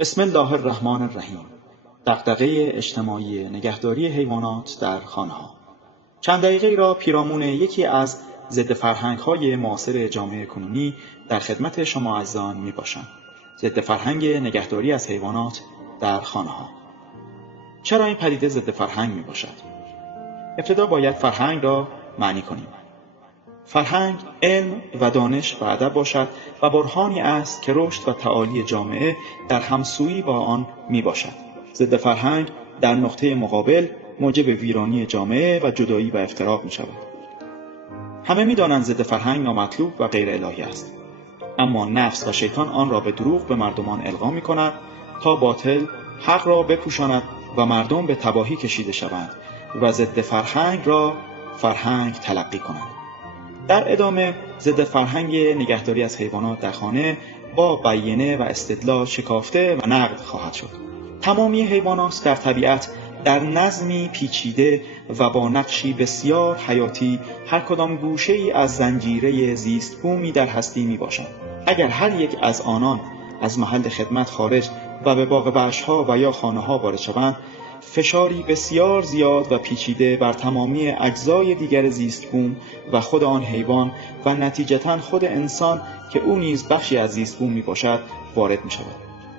بسم الله الرحمن الرحیم. دغدغه اجتماعی نگهداری حیوانات در خانه‌ها. چند دقیقه را پیرامون یکی از ضد فرهنگ‌های معاصر جامعه کنونی در خدمت شما عزیزان میباشم. ضد فرهنگ نگهداری از حیوانات در خانه‌ها. چرا این پدیده ضد فرهنگ میباشد؟ ابتدا باید فرهنگ را معنی کنیم. فرهنگ علم و دانش و ادب باشد و برهانی است که رشد و تعالی جامعه در همسویی با آن می باشد. ضد فرهنگ در نقطه مقابل موجب ویرانی جامعه و جدایی و افتراق می شود. همه می دانند ضد فرهنگ نامطلوب و غیر الهی است، اما نفس و شیطان آن را به دروغ به مردمان القا می کند تا باطل حق را بپوشاند و مردم به تباهی کشیده شوند و ضد فرهنگ را فرهنگ تلقی کنند. در ادامه ضد فرهنگ نگهداری از حیوانات در خانه با بیانیه و استدلال شکافته و نقد خواهد شد. تمامی حیوانات در طبیعت در نظمی پیچیده و با نقشی بسیار حیاتی هر کدام گوشه‌ای از زنجیره زیست بومی در هستی می باشند. اگر هر یک از آنان از محل خدمت خارج و به باغ وحش‌ها و یا خانه‌ها وارد شوند، فشاری بسیار زیاد و پیچیده بر تمامی اجزای دیگر زیست بوم و خود آن حیوان و نتیجتاً خود انسان که او نیز بخشی از زیست بوم می باشد وارد می شود.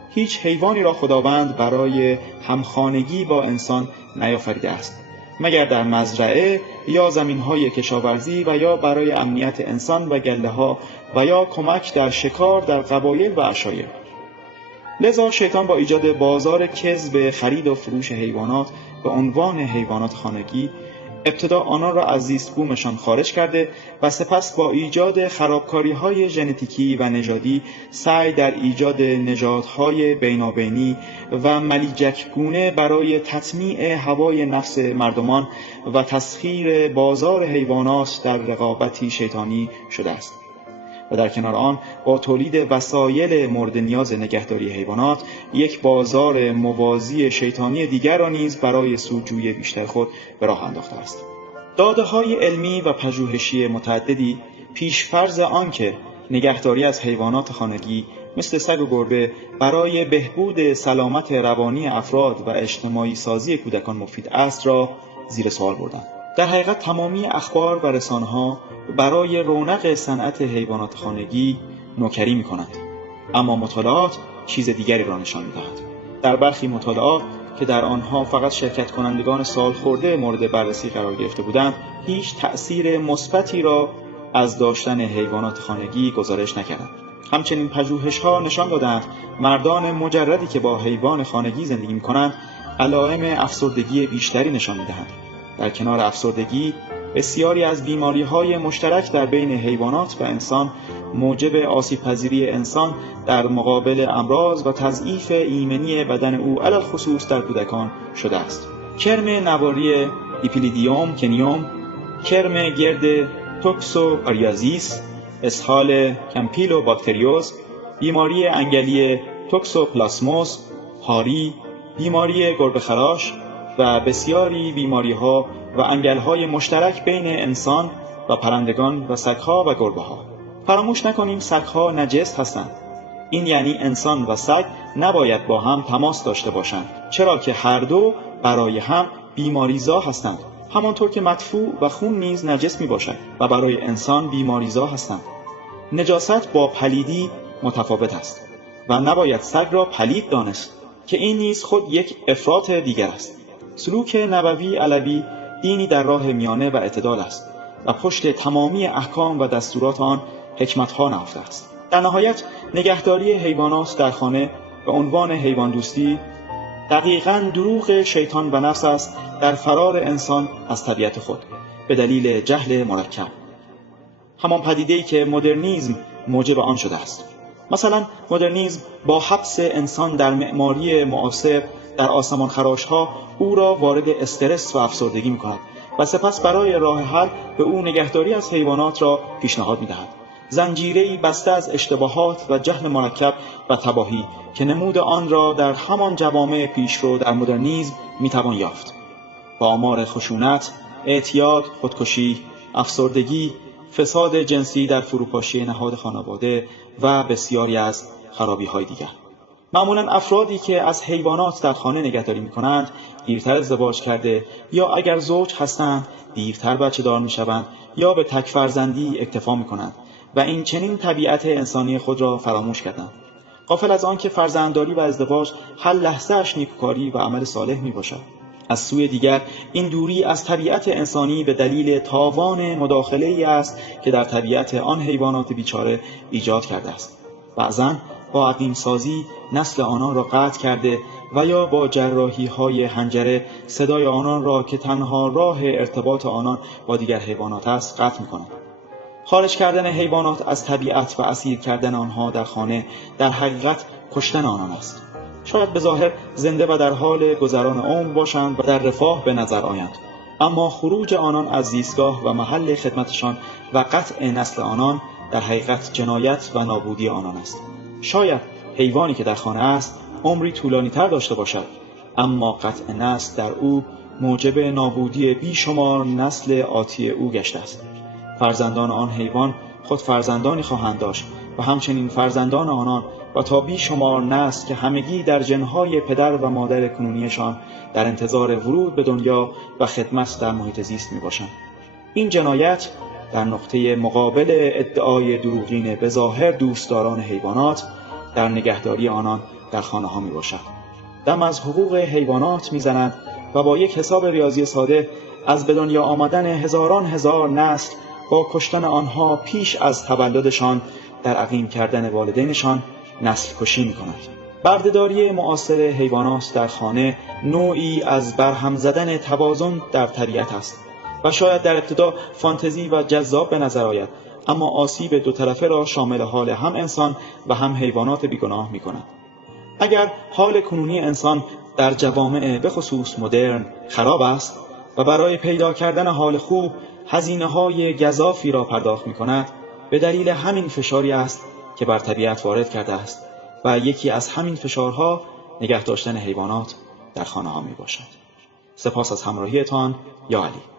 هیچ حیوانی را خداوند برای همخانگی با انسان نیافریده است، مگر در مزرعه یا زمین‌های کشاورزی و یا برای امنیت انسان و گله‌ها و یا کمک در شکار در قبایل و عشایر. لذا شیطان با ایجاد بازار کذب خرید و فروش حیوانات به عنوان حیوانات خانگی ابتدا آنان را از زیست بومشان خارج کرده و سپس با ایجاد خرابکاری‌های ژنتیکی و نژادی سعی در ایجاد نژادهای بینابینی و ملیجک‌گونه برای تطمیع هوای نفس مردمان و تسخیر بازار حیوانات در رقابتی شیطانی شده است. و در کنار آن با تولید وسایل مورد نیاز نگهداری حیوانات یک بازار موازی شیطانی دیگر را نیز برای سودجویی بیشتر خود به راه انداخته است. داده‌های علمی و پژوهشی متعددی پیش‌فرض آنکه نگهداری از حیوانات خانگی مثل سگ و گربه برای بهبود سلامت روانی افراد و اجتماعی سازی کودکان مفید است را زیر سوال بردند. در حقیقت تمامی اخبار و رسانه‌ها برای رونق صنعت حیوانات خانگی نوکری می‌کنند، اما مطالعات چیز دیگری را نشان می‌دهد. در برخی مطالعات که در آنها فقط شرکت کنندگان سالخورده مورد بررسی قرار گرفته بودند، هیچ تأثیر مثبتی را از داشتن حیوانات خانگی گزارش نکردند. همچنین پژوهش‌ها نشان دادند مردان مجردی که با حیوان خانگی زندگی می‌کنند علائم افسردگی بیشتری نشان می‌دهند. در کنار افسردگی، بسیاری از بیماری‌های مشترک در بین حیوانات و انسان موجب آسیب‌پذیری انسان در مقابل امراض و تضعیف ایمنی بدن او علی الخصوص در کودکان شده است. کرم نواری دیپلیدیوم کنیوم، کرم گرد توکسوکاریازیس، اسهال کمپیلوباکتریوز، بیماری انگلی توکسوپلاسموس، هاری، بیماری گربه خراش و بسیاری بیماری‌ها و انگل‌های مشترک بین انسان و پرندگان و سگ‌ها و گربه‌ها. فراموش نکنیم سگ‌ها نجس هستند. این یعنی انسان و سگ نباید با هم تماس داشته باشند، چرا که هر دو برای هم بیماریزا هستند. همانطور که مدفوع و خون نیز نجس میباشد و برای انسان بیماریزا هستند. نجاست با پلیدی متفاوت است و نباید سگ را پلید دانست که این نیز خود یک افراط دیگر است. سلوک نبوی علوی دینی در راه میانه و اعتدال است و پشت تمامی احکام و دستورات آن حکمت‌ها نهفته است. در نهایت نگهداری حیوانات در خانه به عنوان حیوان دوستی دقیقاً دروغ شیطان و نفس است در فرار انسان از طبیعت خود به دلیل جهل مرکب، همان پدیده‌ای که مدرنیسم موجب آن شده است. مثلا مدرنیسم با حبس انسان در معماری معاصر در آسمان خراش‌ها او را وارد استرس و افسردگی می‌کند و سپس برای راه حل به او نگهداری از حیوانات را پیشنهاد می‌دهد. زنجیره‌ای بسته از اشتباهات و جهل مرکب و تباهی که نمود آن را در همان جوامع پیشرو در مدرنیسم می‌توان یافت. با آمار خشونت، اعتیاد، خودکشی، افسردگی، فساد جنسی در فروپاشی نهاد خانواده و بسیاری از خرابی‌های دیگر. معمولا افرادی که از حیوانات در خانه نگهداری می‌کنند دیرتر ازدواج کرده یا اگر زوج هستند دیرتر بچه دار می‌شوند یا به تک فرزندی اکتفا می‌کنند و این چنین طبیعت انسانی خود را فراموش کردند، غافل از آن که فرزندداری و ازدواج هر لحظه‌اش نیکوکاری و عمل صالح میباشد. از سوی دیگر این دوری از طبیعت انسانی به دلیل تاوان مداخله‌ای است که در طبیعت آن حیوانات بیچاره ایجاد کرده است. بعضاً با عقیم سازی نسل آنان را قطع کرده و یا با جراحی‌های حنجره صدای آنان را که تنها راه ارتباط آنان با دیگر حیوانات است قطع می‌کند. خارج کردن حیوانات از طبیعت و اسیر کردن آنها در خانه در حقیقت کشتن آنان است. شاید به ظاهر زنده و در حال گذران عمر باشند و در رفاه به نظر آیند، اما خروج آنان از زیستگاه و محل خدمتشان و قطع نسل آنان در حقیقت جنایت و نابودی آنان است. شاید حیوانی که در خانه است عمری طولانی تر داشته باشد، اما قطع نسل در او موجب نابودی بیشمار نسل آتی او گشته است. فرزندان آن حیوان خود فرزندانی خواهند داشت و همچنین فرزندان آنان و تا بیشمار نسل که همگی در جنهای پدر و مادر کنونیشان در انتظار ورود به دنیا و خدمت در محیط زیست می باشند. این جنایت در نقطه مقابل ادعای دروغین به ظاهر دوستداران حیوانات در نگهداری آنان در خانه ها می باشد. دم از حقوق حیوانات می زند و با یک حساب ریاضی ساده از به دنیا آمدن هزاران هزار نسل با کشتن آنها پیش از تولدشان در عقیم کردن والدینشان نسل کشی می کند. بردهداری معاصر حیوانات در خانه نوعی از برهم زدن توازن در طبیعت است و شاید در ابتدا فانتزی و جذاب به نظر آید، اما آسیب دو طرفه را شامل حال هم انسان و هم حیوانات بیگناه می کند. اگر حال کنونی انسان در جوامع به خصوص مدرن خراب است و برای پیدا کردن حال خوب هزینه‌های گزافی را پرداخت می‌کند، به دلیل همین فشاری است که بر طبیعت وارد کرده است و یکی از همین فشارها نگه داشتن حیوانات در خانه‌ها میباشد. سپاس از همراهیتان. یا علی.